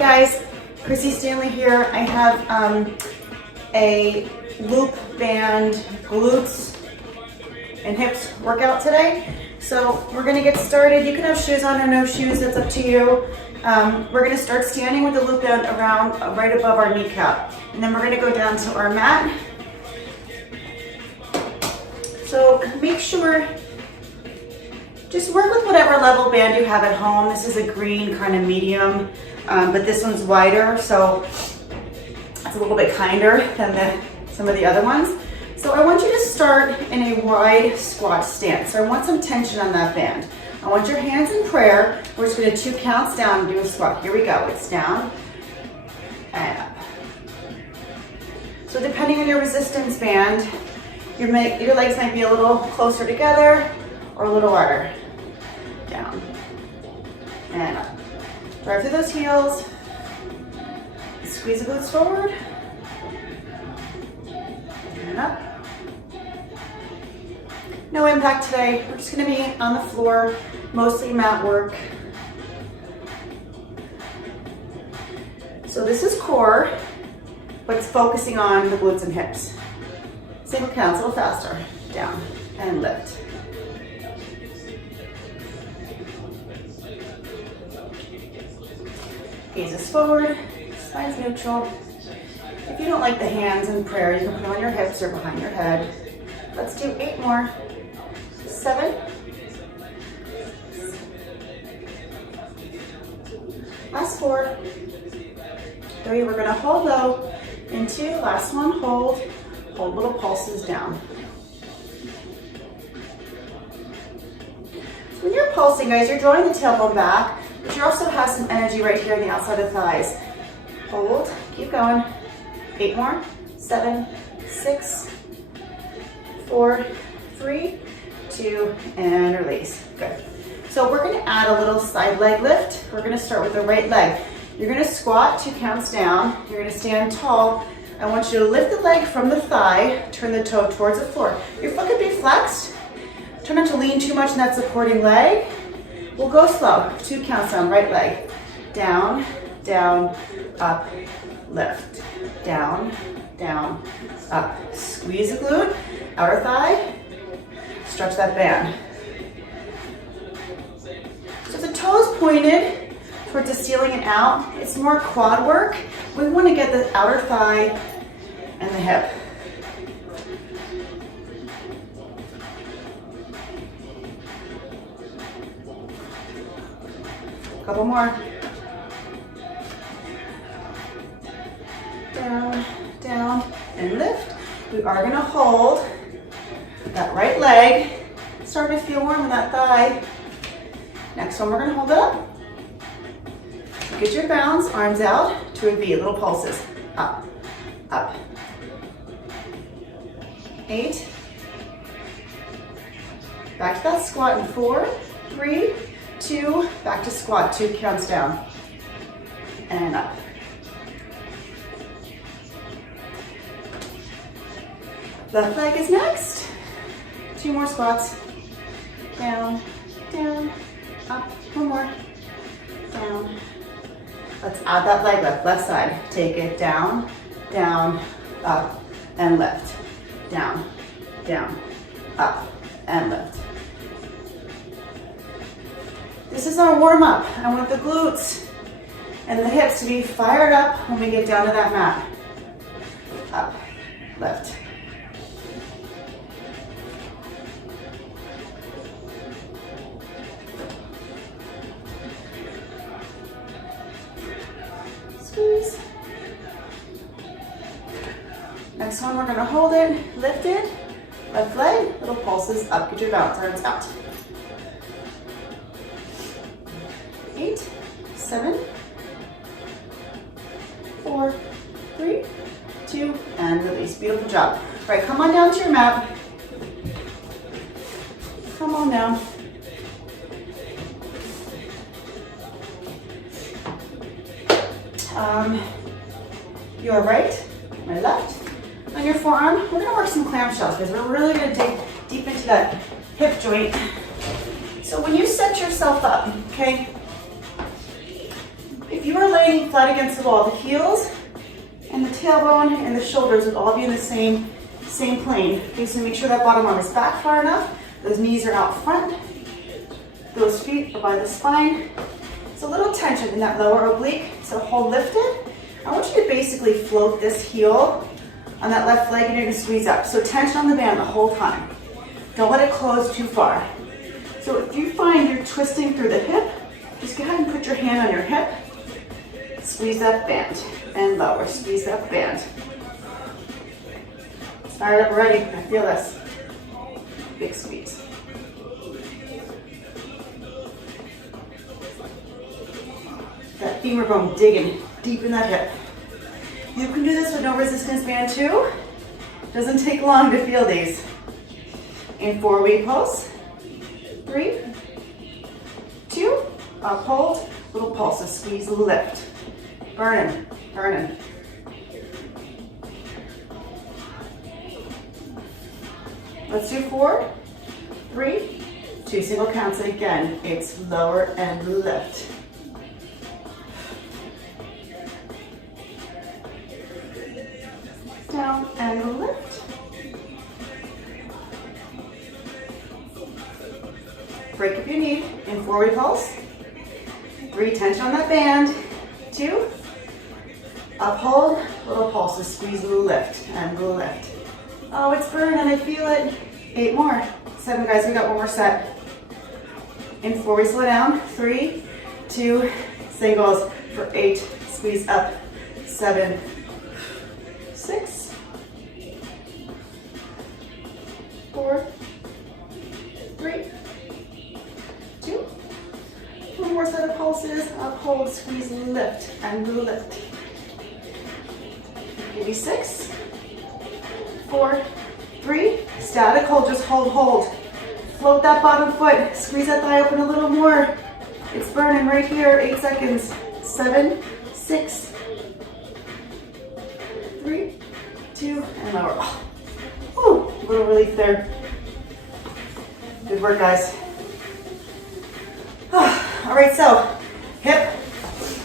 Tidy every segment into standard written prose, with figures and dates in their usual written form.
guys, Chrissy Stanley here. I have a loop band glutes and hips workout today. So we're gonna get started. You can have shoes on or no shoes, that's up to you. We're gonna start standing with the loop band around right above our kneecap. And then we're gonna go down to our mat. So make sure, just work with whatever level band you have at home. This is a green kind of medium, but this one's wider, so it's a little bit kinder than some of the other ones. So I want you to start in a wide squat stance. So I want some tension on that band. I want your hands in prayer. We're just gonna 2 counts down and do a squat. Here we go, it's down and up. So depending on your resistance band, your legs might be a little closer together or a little wider. Down and up. Drive through those heels. Squeeze the glutes forward. And up. No impact today. We're just gonna be on the floor, mostly mat work. So this is core, but it's focusing on the glutes and hips. Single counts, a little faster. Down and lift. Gazes forward, spine's neutral. If you don't like the hands in prayer, you can put them on your hips or behind your head. Let's do 8 more. 7. Last 4. 3, we're gonna hold low. And 2, last one, hold. Hold little pulses down. So when you're pulsing, guys, you're drawing the tailbone back, but you also have some energy right here on the outside of the thighs. Hold, keep going. 8 more. 7, 6, 4, 3, 2, and release. Good. So we're gonna add a little side leg lift. We're gonna start with the right leg. You're gonna squat 2 counts down. You're gonna stand tall. I want you to lift the leg from the thigh, turn the toe towards the floor. Your foot could be flexed. Try not to lean too much in that supporting leg. We'll go slow. 2 counts down, right leg. Down, down, up, lift. Down, down, up. Squeeze the glute, outer thigh. Stretch that band. So if the toes pointed towards the ceiling and out, it's more quad work. We want to get the outer thigh and the hip. Couple more. Down, down, and lift. We are going to hold that right leg. Starting to feel warm in that thigh. Next one, we're going to hold it up. Get your balance, arms out to a V, little pulses. Up, up. 8. Back to that squat in 4, 3, 2, back to squat, 2 counts down. And up. Left leg is next. 2 more squats. Down, down, up. 1 more. Down. Let's add that leg lift, left side. Take it down, down, up, and lift. Down, down, up, and lift. This is our warm up. I want the glutes and the hips to be fired up when we get down to that mat. Up, lift. Squeeze. Next one, we're gonna hold it, lift it, left leg, little pulses up, get your balance, arms out. 8, 7, 4, 3, 2, and release. Beautiful job. All right, come on down to your mat. Come on down. Your right, my left. On your forearm, we're gonna work some clamshells because we're really gonna dig deep into that hip joint. So when you set yourself up, okay, If you are laying flat against the wall, the heels and the tailbone and the shoulders would all be in the same plane. Okay, so make sure that bottom arm is back far enough. Those knees are out front. Those feet are by the spine. It's a little tension in that lower oblique, so hold lifted. I want you to basically float this heel on that left leg and you're gonna squeeze up. So tension on the band the whole time. Don't let it close too far. So if you find you're twisting through the hip, just go ahead and put your hand on your hip. Squeeze that band and lower, squeeze that band. Fired up already, I feel this. Big squeeze. That femur bone digging deep in that hip. You can do this with no resistance band too. Doesn't take long to feel these. In 4-way pulse. 3, 2, up, hold, little pulses, squeeze, lift. Burning, burning. Let's do 4, 3, 2, single counts. Again, it's lower and lift. Down and lift. Break if you need. In 4-way pulse. 3, tension on that band. 2, uphold, little pulses, squeeze, lift, and lift. Oh, it's burning, I feel it. 8 more. 7, guys, we got one more set. In 4-way, slow down. 3, 2, singles for 8. Squeeze up. 7, 6, 4, 3, 2. One more set of pulses. Uphold, squeeze, lift, and lift. Maybe 6, 4, 3. Static hold, just hold, hold. Float that bottom foot. Squeeze that thigh open a little more. It's burning right here. 8 seconds. 7, 6, 3, 2, and lower. Oh. Woo, a little relief there. Good work, guys. All right, so hip,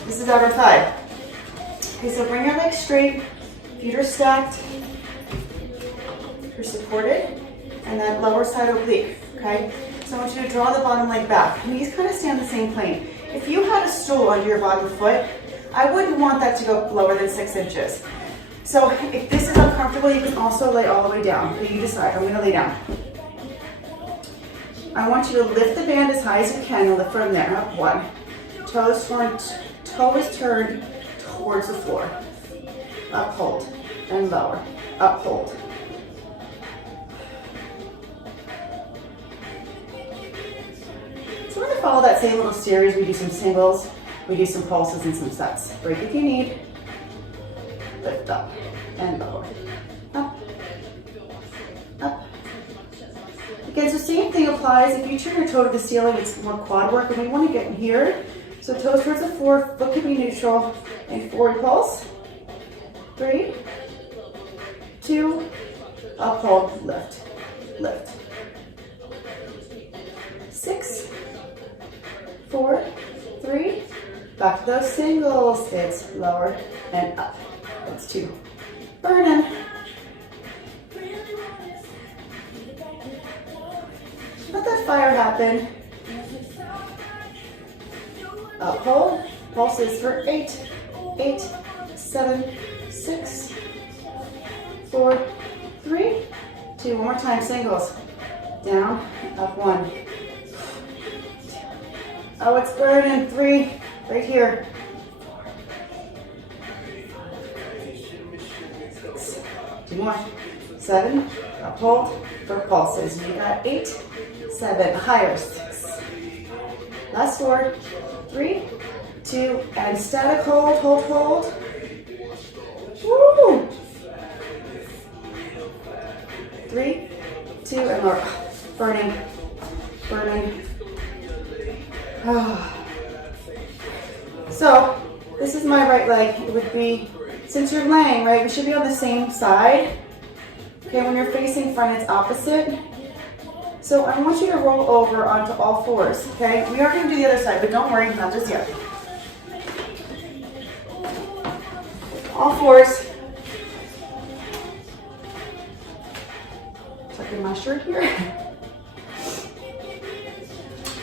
this is outer thigh. Okay, so bring your legs straight, feet are stacked, you're supported, and then lower side oblique, okay? So I want you to draw the bottom leg back. Knees kind of stay on the same plane. If you had a stool under your bottom foot, I wouldn't want that to go lower than 6 inches. So if this is uncomfortable, you can also lay all the way down. Okay, you decide, I'm gonna lay down. I want you to lift the band as high as you can and lift from there. Up 1. Toes front, toe is turned towards the floor. Up, hold, and lower. Up, hold. So we're gonna follow that same little series. We do some singles, we do some pulses and some sets. Break if you need. Lift up and lower. Up, up. Again, so same thing applies. If you turn your toe to the ceiling, it's more quad work, and we want to get in here. So toes towards the floor, foot can be neutral, and forward pulse. 3, 2, uphold, lift, lift. 6, 4, 3, back to those singles. It's lower and up. That's 2. Burning. Let that fire happen. Uphold. Pulses for 8, 8, 7, 6, 4, 3, 2. One more time, singles. Down, up 1. Oh, it's burning. 3, right here. 2 more. 7, uphold for pulses. You got 8, 7, higher, 6. Last 4, 3, 2, and static hold, hold, hold. Woo! 3, 2, and more. Burning, burning. So, this is my right leg. It would be, since you're laying, right, we should be on the same side. Okay, when you're facing front, it's opposite. So I want you to roll over onto all 4s, okay? We are gonna do the other side, but don't worry, not just yet. All fours. Tuck in my shirt here.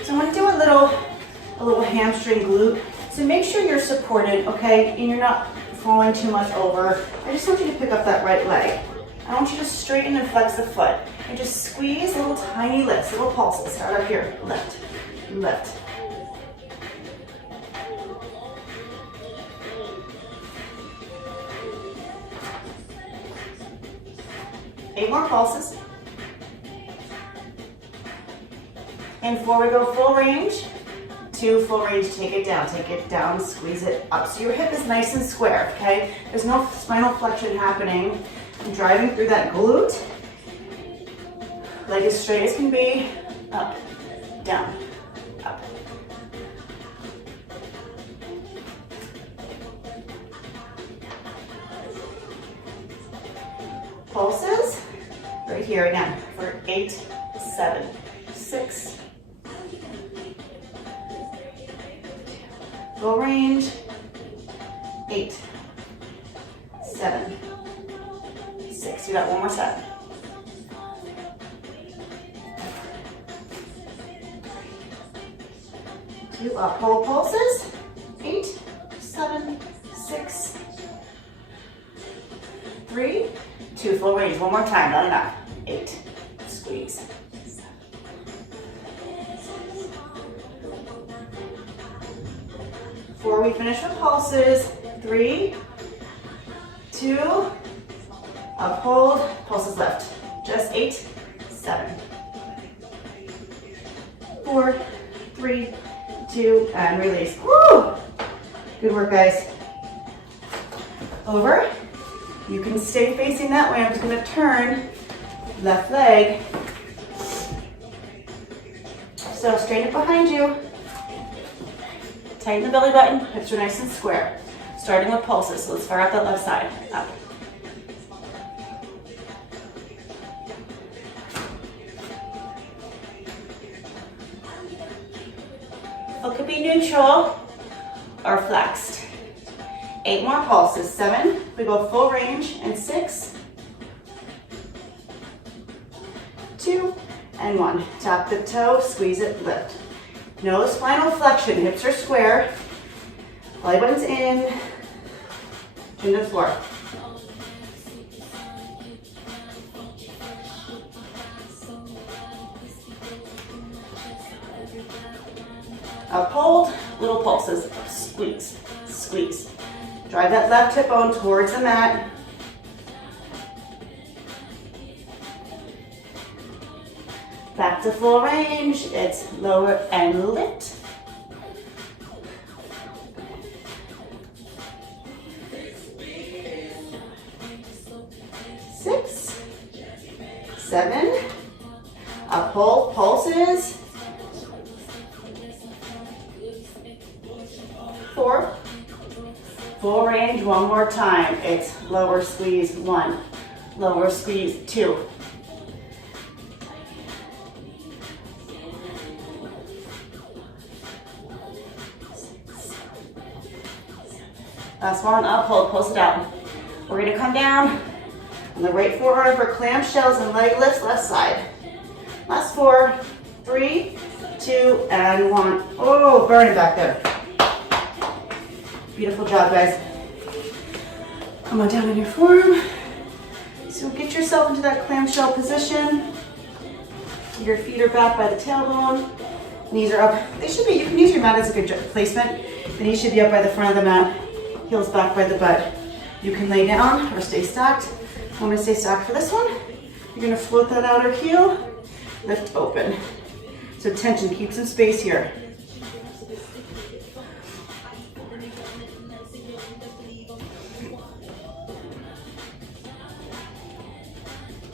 So I'm going to do a little hamstring glute. So make sure you're supported, okay, and you're not falling too much over. I just want you to pick up that right leg. I want you to straighten and flex the foot. And just squeeze little tiny lifts, little pulses. Start up here. Lift, lift. Eight more pulses. And 4, we go full range. 2, full range, take it down, squeeze it up. So your hip is nice and square, okay? There's no spinal flexion happening. I'm driving through that glute. Leg as straight as can be. Up, down, up. Pulses, right here again for 8, 7, 6. Full range, 8, 7, 6. You got one more set. 2, up, hold pulses, 8, 7, 6, 3, 2, full range, one more time, not enough. 8, squeeze. 4, we finish with pulses. 3, 2, up, hold, pulses lift. Just 8, 7, 4, 3, 2, and release. Woo! Good work, guys. Over. You can stay facing that way. I'm just going to turn left leg. So straighten it behind you. Tighten the belly button, hips are nice and square. Starting with pulses, so let's fire out that left side. Up. Foot could be neutral or flexed. 8 more pulses. 7, we go full range, and 6, 2, and 1. Tap the toe, squeeze it, lift. No spinal flexion, hips are square. Belly button's in, chin to the floor. Up, hold, little pulses, squeeze, squeeze. Drive that left hip bone towards the mat. Back to full range, it's lower and lift. 6, 7, up, hold, pulses. 4, full range, one more time. It's lower squeeze, 1, lower squeeze, 2. Last one, up, hold, pulse it out. We're gonna come down on the right forearm for clamshells and leg lifts, left side. Last 4, 3, 2, and 1. Oh, burning back there. Beautiful job, guys. Come on down in your form. So get yourself into that clamshell position. Your feet are back by the tailbone. Knees are up. They should be, you can use your mat as a good placement. The knees should be up by the front of the mat. Heels back by the butt. You can lay down or stay stacked. I'm going to stay stacked for this one. You're going to float that outer heel, lift open. So tension, keep some space here.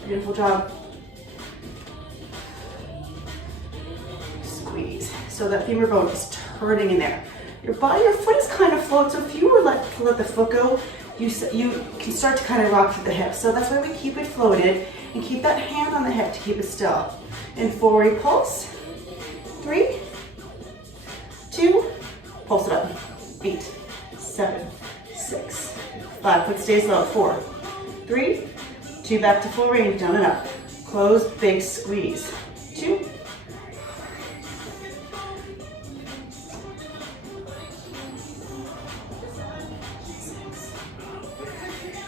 Beautiful job. Squeeze. So that femur bone is turning in there. Your foot is kind of float, so if you were to let the foot go, you can start to kind of rock through the hips. So that's why we keep it floated and keep that hand on the hip to keep it still. And forward pulse. 3, 2, pulse it up. 8, 7, 6, 5, foot stays low. 4, 3, 2, back to full range, down and up. Close, big squeeze. 2,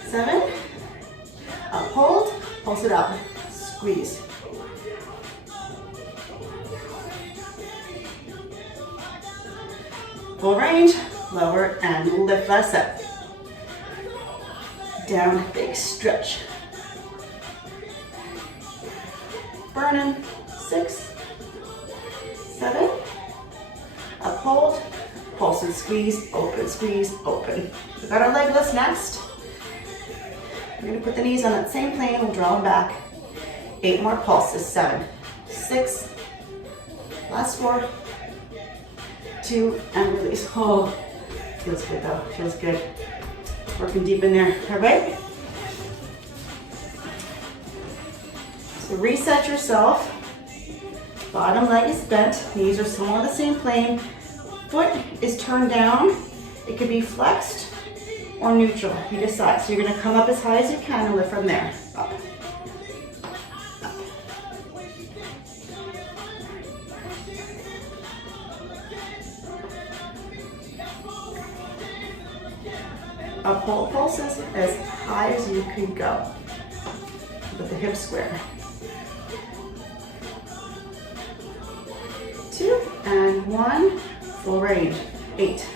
7, up, hold, pulse it up, squeeze. Full range, lower and lift, last set. Down, big stretch. Burning, 6, 7, up, hold, pulse and squeeze, open. We got our leg lifts next. We're gonna put the knees on that same plane, we'll draw them back. 8 more pulses, 7, 6, last 4, 2, and release. Oh, feels good though, feels good. Working deep in there, all right? So reset yourself. Bottom leg is bent, knees are still on the same plane. Foot is turned down. It could be flexed or neutral, you decide. So you're gonna come up as high as you can and lift from there, up. Up, hold pulses as high as you can go with the hips square. 2 and 1, full range. 8.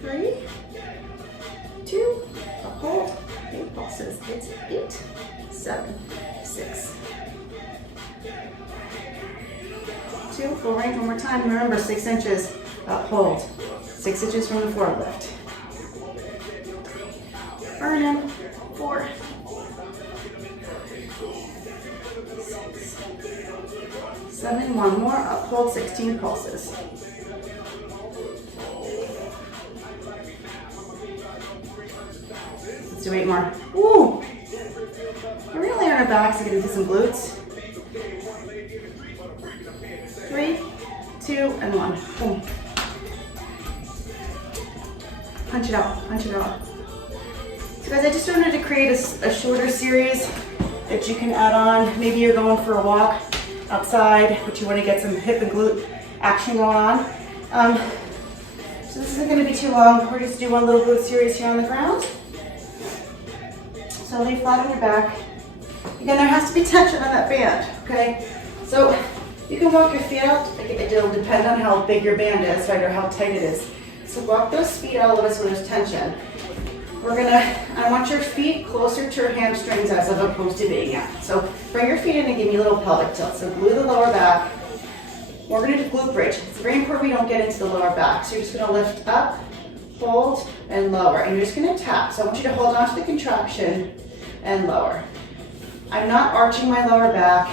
3, 2, up, hold, big pulses. It's 8, 7, 6. 2, full range one more time. Remember, 6 inches, up, hold. 6 inches from the floor, lift. Burn in, 4, 6, 7, 1 more, up, hold, 16 pulses. Let's do 8 more. Woo! We're gonna lay on our backs and get into some glutes. 3, 2, and 1. Boom. Punch it out, punch it out. So guys, I just wanted to create a shorter series that you can add on. Maybe you're going for a walk outside, but you want to get some hip and glute action going on. So this isn't going to be too long. We're just doing one little glute series here on the ground. So lay flat on your back. Again, there has to be tension on that band, okay? So you can walk your feet out. It'll depend on how big your band is, right, or how tight it is. So walk those feet out a little bit so there's tension. I want your feet closer to your hamstrings as opposed to being out. So bring your feet in and give me a little pelvic tilt. So glue the lower back. We're gonna do glute bridge. It's very important we don't get into the lower back. So you're just gonna lift up, hold, and lower. And you're just gonna tap. So I want you to hold on to the contraction and lower. I'm not arching my lower back.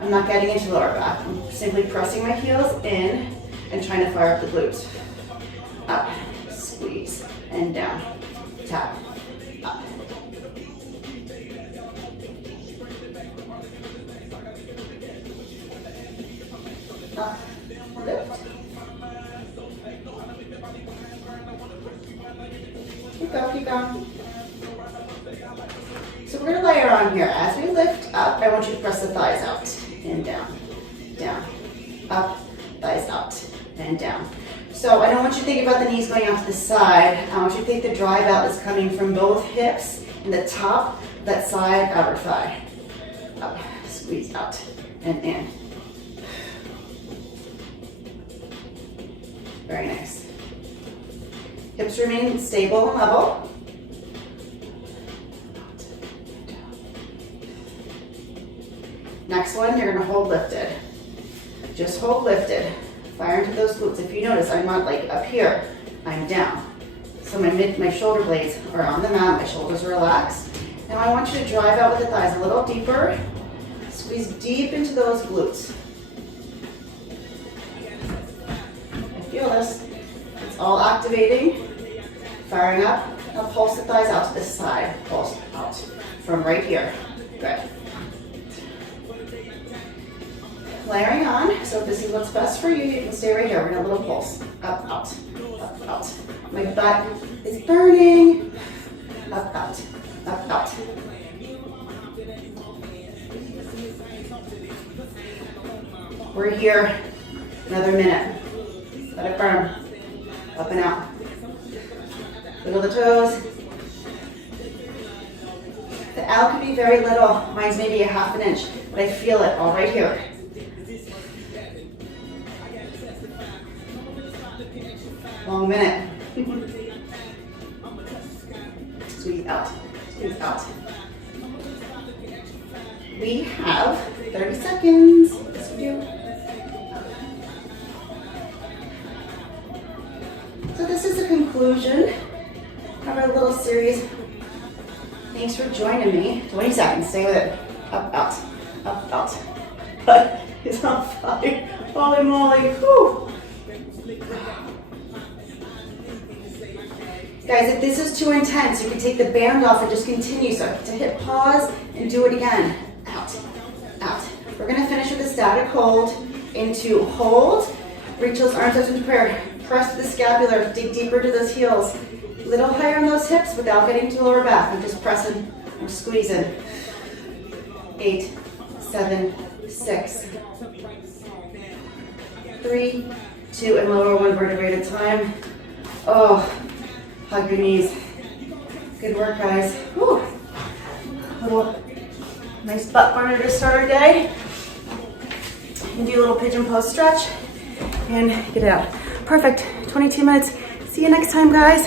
I'm not getting into lower back. I'm simply pressing my heels in and trying to fire up the glutes. Up, squeeze, and down. Tap, up. Up, lift. Keep going, keep going. So we're gonna layer on here. As we lift up, I want you to press the thighs out and down, down, up, thighs out, and down. So I don't want you to think about the knees going out to the side. I want you to think the drive out is coming from both hips and the top of that side outer thigh. Up, squeeze out, and in. Very nice. Hips remain stable and level. Next one, you're gonna hold lifted. Just hold lifted. Fire into those glutes. If you notice, I'm not like up here, I'm down. So my shoulder blades are on the mat, my shoulders are relaxed. Now I want you to drive out with the thighs a little deeper. Squeeze deep into those glutes. I feel this. It's all activating. Firing up. Now pulse the thighs out to the side. Pulse out from right here. Good. layering on. So if this is what's best for you, you can stay right here. We're gonna have a little pulse. Up, out, up, out. My butt is burning. Up, out, up, out. We're here. Another minute. Let it burn. Up and out. Wiggle the toes. The L can be very little. Mine's maybe a half an inch, but I feel it all right here. Long minute. Squeeze out. Squeeze out. We have 30 seconds. Yes, we do. So this is the conclusion of our little series. Thanks for joining me. 20 seconds, stay with it. Up, out, up, out. Butt is on fire. Holy moly, whew. Guys, if this is too intense, you can take the band off and just continue. So to hit pause and do it again. Out, out. We're gonna finish with a static hold into hold. Reach those arms up into prayer. Press the scapular, dig deeper to those heels. Little higher on those hips without getting to lower back. I'm just pressing, I'm squeezing. 8, 7, 6, 3, 2, and lower one vertebrae at a time. Oh, hug your knees. Good work, guys. Whew. Little nice butt burner to start our day. And do a little pigeon pose stretch and get it out. Perfect. 22 minutes. See you next time, guys.